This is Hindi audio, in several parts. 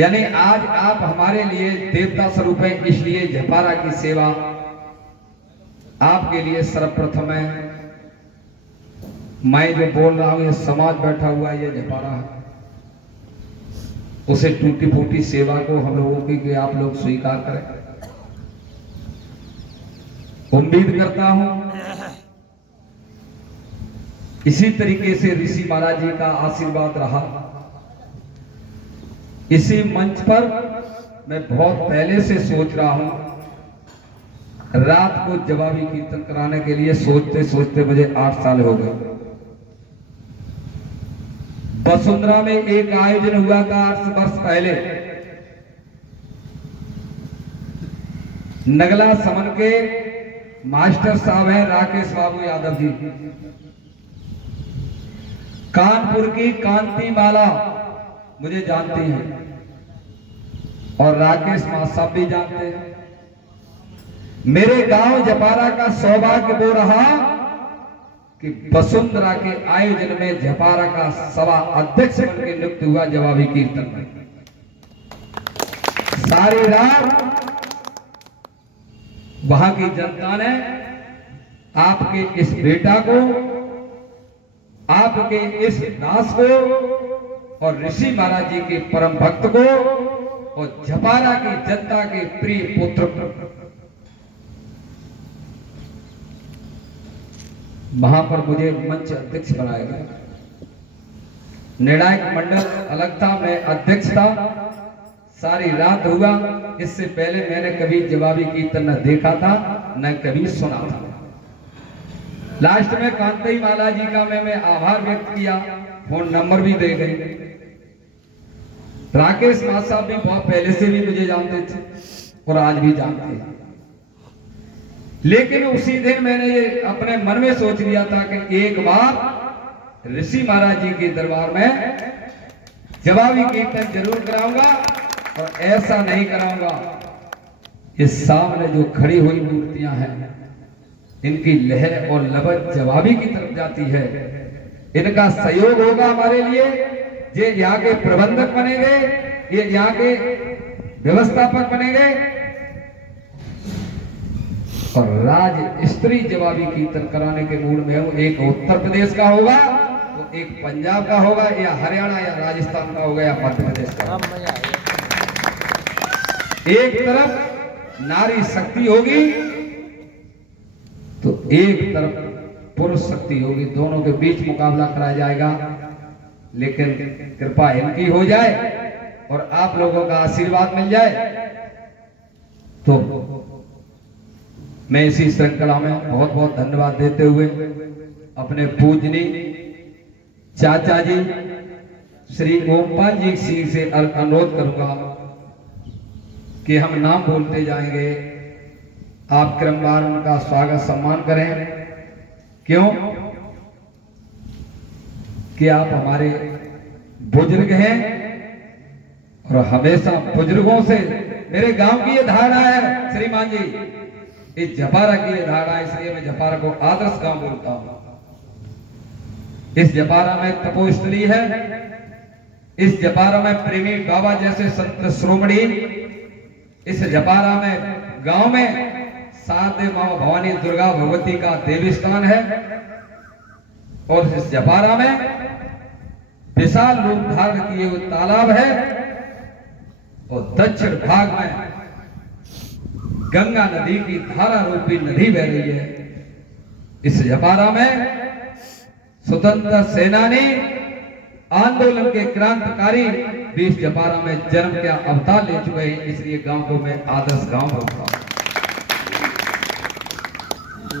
यानी आज आप हमारे लिए देवता स्वरूप हैं, इसलिए झपारा की सेवा आपके लिए सर्वप्रथम है। मैं जो बोल रहा हूं ये समाज बैठा हुआ है, ये झपारा है, उसे टूटी फूटी सेवा को हम लोगों की कि आप लोग स्वीकार करें। उम्मीद करता हूं इसी तरीके से ऋषि महाराज जी का आशीर्वाद रहा। इसी मंच पर मैं बहुत पहले से सोच रहा हूं, रात को जवाबी कीर्तन कराने के लिए सोचते सोचते मुझे 8 साल हो गए। वसुंधरा में एक आयोजन हुआ था 8 वर्ष पहले, नगला समन के मास्टर साहब हैं राकेश बाबू यादव जी, कानपुर की कांति माला मुझे जानती हैं और राकेश साहब भी जानते हैं। मेरे गांव जपारा का सौभाग्य वो रहा कि वसुंधरा के आयोजन में जपारा का सभा अध्यक्ष बन के नियुक्त हुआ जवाबी कीर्तन में। सारी रात वहां की जनता ने आपके इस बेटा को, आपके इस दास को और ऋषि महाराज जी के परम भक्त को और झपारा की जनता के प्रिय पुत्र वहां पर मुझे मंच अध्यक्ष बनाया गया। निर्णायक मंडल अलग था, मैं अध्यक्ष था। सारी रात हुआ। इससे पहले मैंने कभी जवाबी कीर्तन न देखा था न कभी सुना था। लास्ट में कांति माला जी का मैं आभार व्यक्त किया, फोन नंबर भी दे गए। राकेश साहब भी बहुत पहले से भी मुझे जानते थे और आज भी जानते हैं। लेकिन उसी दिन मैंने ये अपने मन में सोच लिया था कि एक बार ऋषि महाराज जी के दरबार में जवाबी कीर्तन जरूर कराऊंगा और ऐसा नहीं कराऊंगा। इस सामने जो खड़ी हुई मूर्तियां हैं, इनकी लहर और लबत जवाबी की तरफ जाती है। इनका सहयोग होगा हमारे लिए। ये यहाँ के प्रबंधक बनेंगे, ये यहाँ के व्यवस्थापक बनेंगे और राज स्त्री जवाबी कीर्तन कराने के मूड में हूं। एक उत्तर प्रदेश का होगा, तो एक पंजाब का होगा, या हरियाणा या राजस्थान का होगा, या मध्य प्रदेश का होगा। एक तरफ नारी शक्ति होगी तो एक तरफ पुरुष शक्ति होगी। दोनों के बीच मुकाबला कराया जाएगा। लेकिन कृपा इनकी हो जाए और आप लोगों का आशीर्वाद मिल जाए तो मैं इसी श्रृंखला में बहुत बहुत धन्यवाद देते हुए अपने पूजनीय चाचा जी श्री ओमपाल जी सिंह से अनुरोध करूंगा कि हम नाम बोलते जाएंगे, आप क्रमवार उनका स्वागत सम्मान करें। क्यों कि आप हमारे बुजुर्ग हैं और हमेशा बुजुर्गों से मेरे गांव की ये धारणा है श्रीमान जी, इस जपारा की ये धारणा है, इसलिए मैं जपारा को आदर्श गांव बोलता हूं। इस जपारा में तपोस्थली है, इस जपारा में प्रेमी बाबा जैसे संत श्रोमणी, इस जपारा में गांव में शारदे मां भवानी दुर्गा भगवती का देवी स्थान है और इस जपारा में विशाल रूप धारण किए हुए तालाब है और दक्षिण भाग में गंगा नदी की धारा रूपी नदी बह रही है। इस जपारा में स्वतंत्र सेनानी आंदोलन के क्रांतिकारी भी इस जपारा में जन्म के अवतार ले चुके हैं, इसलिए गांव को मैं आदर्श गांव बोलता हूं।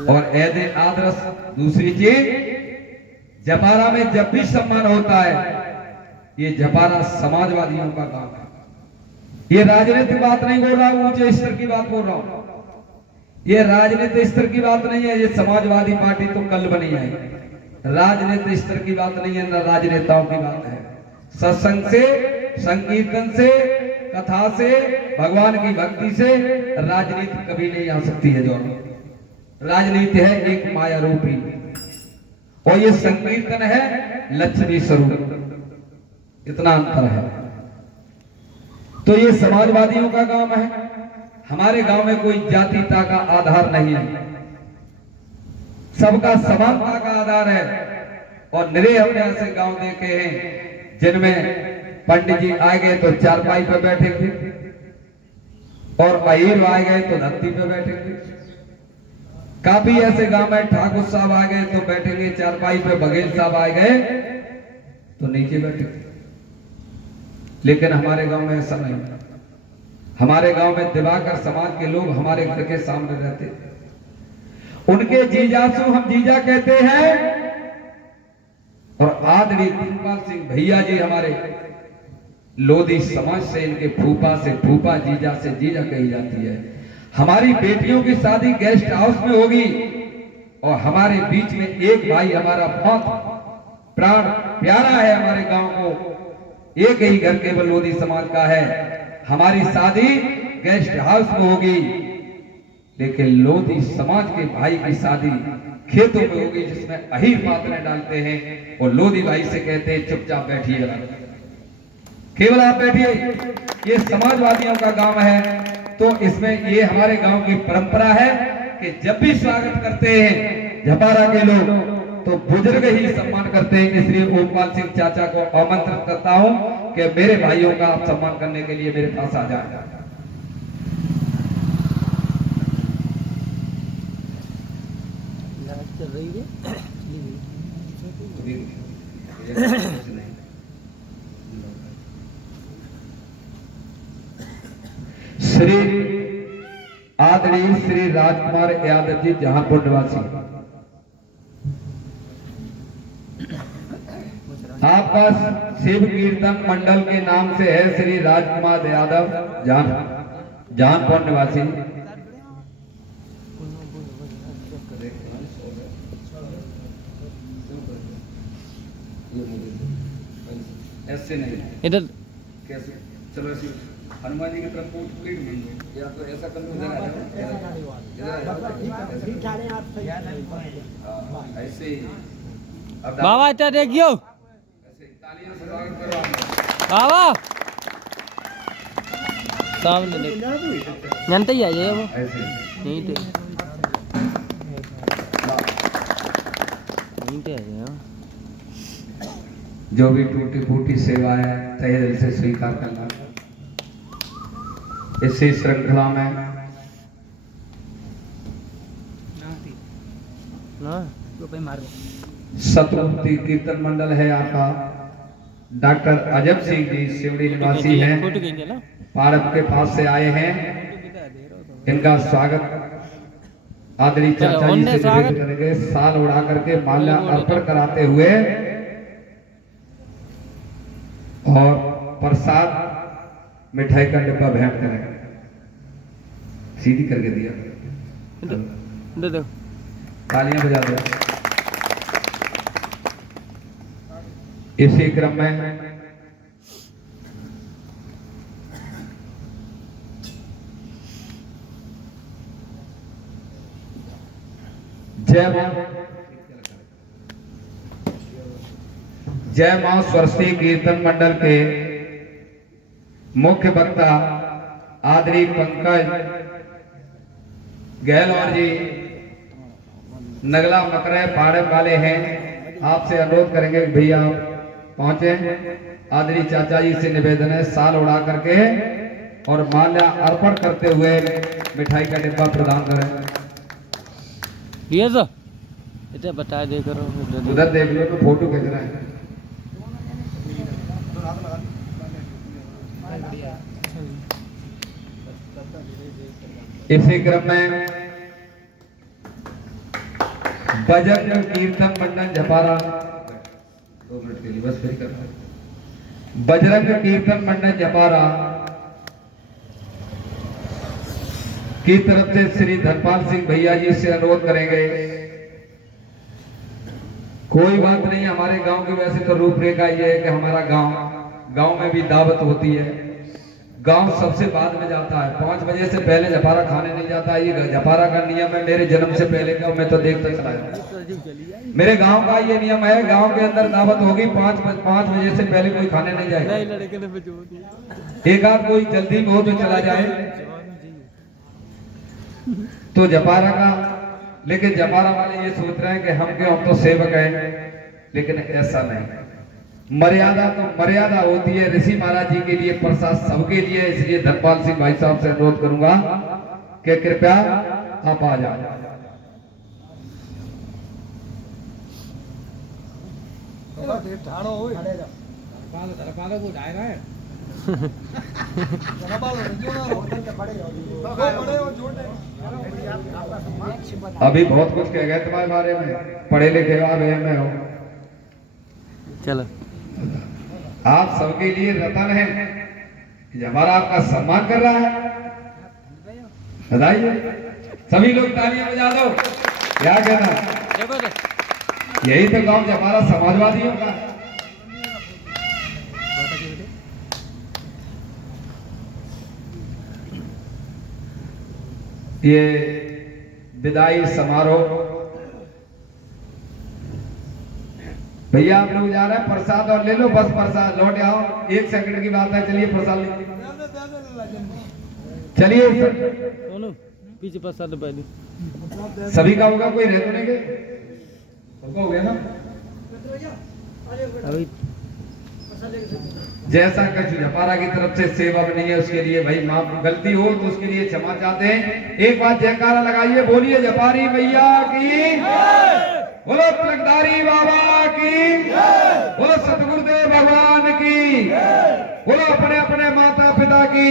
और ऐसे आदर्श दूसरी चीज, जपारा में जब भी सम्मान होता है, ये जपारा समाजवादियों का गांव है। ये राजनीतिक बात नहीं बोल रहा हूं, ऊंचे स्तर की बात बोल रहा हूं। ये राजनीतिक स्तर की बात नहीं है। ये समाजवादी पार्टी तो कल बनी है, राजनीतिक स्तर की बात नहीं है, न राजनेताओं की बात है। सत्संग से, संकीर्तन से, कथा से, भगवान की भक्ति से राजनीति कभी नहीं आ सकती है। जो राजनीति है एक माया रूपी और ये संकीर्तन है लक्ष्मी स्वरूप, इतना अंतर है। तो ये समाजवादियों का गांव है। हमारे गांव में कोई जातीयता का आधार नहीं है, सबका समानता का आधार है। और निरे हमने ऐसे गांव देखे हैं जिनमें पंडित जी आ गए तो चारपाई पे बैठेंगे और अहीर आ गए तो धरती पे बैठेंगे। काफी ऐसे गांव में ठाकुर साहब आ गए तो बैठेंगे चारपाई पे, बघेल साहब आ गए तो नीचे बैठेंगे। लेकिन हमारे गांव में ऐसा नहीं। हमारे गांव में दिवाकर समाज के लोग हमारे घर के सामने रहते, उनके जीजासु हम जीजा कहते हैं। और आदरणीय धनपाल सिंह भैया जी हमारे लोधी समाज से, इनके फूफा से फूफा, जीजा से जीजा कही जाती है। हमारी बेटियों की शादी गेस्ट हाउस में होगी और हमारे बीच में एक भाई हमारा बहुत प्राण प्यारा है हमारे गांव को, एक ही घर केवल लोधी समाज का है। हमारी शादी गेस्ट हाउस में होगी, लेकिन लोधी समाज के भाई की शादी खेतों में होगी जिसमें अहीर पात्र डालते हैं और लोधी भाई से कहते हैं चुपचाप बैठिए, केवल आप बैठिए। ये समाजवादियों का गांव है। तो इसमें ये हमारे गांव की परंपरा है कि जब भी स्वागत करते हैं झपारा के लोग तो बुजुर्ग ही सम्मान करते हैं। इसलिए ओमपाल सिंह चाचा को आमंत्रित करता हूं कि मेरे भाइयों का आप सम्मान करने के लिए मेरे पास आ जाए। श्री आदरणीय श्री राजकुमार यादव जी जहांपुर निवासी, आपका शिव कीर्तन मंडल के नाम से है श्री राजकुमार यादव जहांपुर निवासी। ऐसे नहीं, इधर कैसे? चलो ऐसे हनुमान जी की तरफ प्लेट बन दो, या तो ऐसा कर लो, ऐसे ही। अब बाबा इधर देखियो, ऐसे तालियों से स्वागत करो बाबा सामने देख, जानते ही आ जाइए वो ऐसे नहीं थे, नहीं थे आ जाइए। जो भी टूटी फूटी सेवा है तहे दिल से स्वीकार करना। इसी श्रृंखला में सतमुक्ति कीर्तन मंडल है आपका। डॉक्टर अजब सिंह जी सिवड़ी निवासी हैं, पारब के पास से आए हैं। इनका स्वागत आदरणीय चाचा जी से करेंगे। साल उड़ा करके माल्या अर्पण कराते हुए और प्रसाद मिठाई का डिब्बा भेंट करेंगे। सीधी करके दिया, दे दो, तालियां बजा दो। इसी क्रम में जय मां सरस्वती कीर्तन मंडल के मुख्य वक्ता आदरणीय पंकज गहलोत जी नगला मकरे पाड़े वाले हैं। आपसे अनुरोध करेंगे कि भैया आप पहुंचे। आदरणीय चाचा जी से निवेदन है साल उड़ा करके और माल्या अर्पण करते हुए मिठाई का डिब्बा प्रदान करें। ये तो इधर बता दे करो, उधर देख लो तो फोटो खींच रहे हैं। इसी क्रम में बजरंग कीर्तन मंडल झपारा, 2 मिनट के लिए बस फिर करते हैं। बजरंग कीर्तन मंडल झपारा की तरफ से श्री धनपाल सिंह भैया जी से अनुरोध करेंगे। कोई बात नहीं, हमारे गांव की वैसे तो रूपरेखा ये है कि हमारा गांव में भी दावत होती है, गांव सबसे बाद में जाता है। 5 बजे से पहले जपारा खाने नहीं जाता है। ये जपारा का नियम है, मेरे जन्म से पहले का, मैं तो देखता चला हूं। मेरे गांव का ये नियम है, गांव के अंदर दावत होगी 5 बजे से पहले कोई खाने नहीं जाएगा। एक आध कोई जल्दी में हो तो चला जाए तो जपारा का। लेकिन जपारा वाले ये सोच रहे हैं कि हम तो सेवक हैं, लेकिन ऐसा नहीं। मर्यादा तो मर्यादा होती है। ऋषि महाराज जी के लिए, प्रसाद सबके लिए। इसलिए धनपाल सिंह भाई साहब से अनुरोध करूंगा कि कृपया आप आ जाओ। अभी बहुत कुछ कह गए तुम्हारे बारे में, पढ़े लिखे आ गए मैं हो। चलो आप सबके लिए रतन है, हमारा आपका सम्मान कर रहा है। बताइए, सभी लोग तालियां बजा दो। क्या कहना, यही तो गांव हमारा समाजवादियों का। ये विदाई समारोह, भैया आप लोग जा रहे हैं, प्रसाद और ले लो, बस प्रसाद लौट आओ। 1 सेकंड की बात है, चलिए प्रसाद ले चलिए। पीछे प्रसाद पहले सभी का होगा, कोई रह तो नहीं गए? सबका हो गया ना? अभी जैसा कछ जपारा की तरफ से सेवा बनी है, उसके लिए भाई माफ, गलती हो तो उसके लिए क्षमा चाहते हैं। एक बार जयकारा लगाइए, बोलिए जपारी भैया की, बोलो तिलकधारी बाबा की, बोलो सतगुरुदेव भगवान की, बोलो अपने अपने माता पिता की।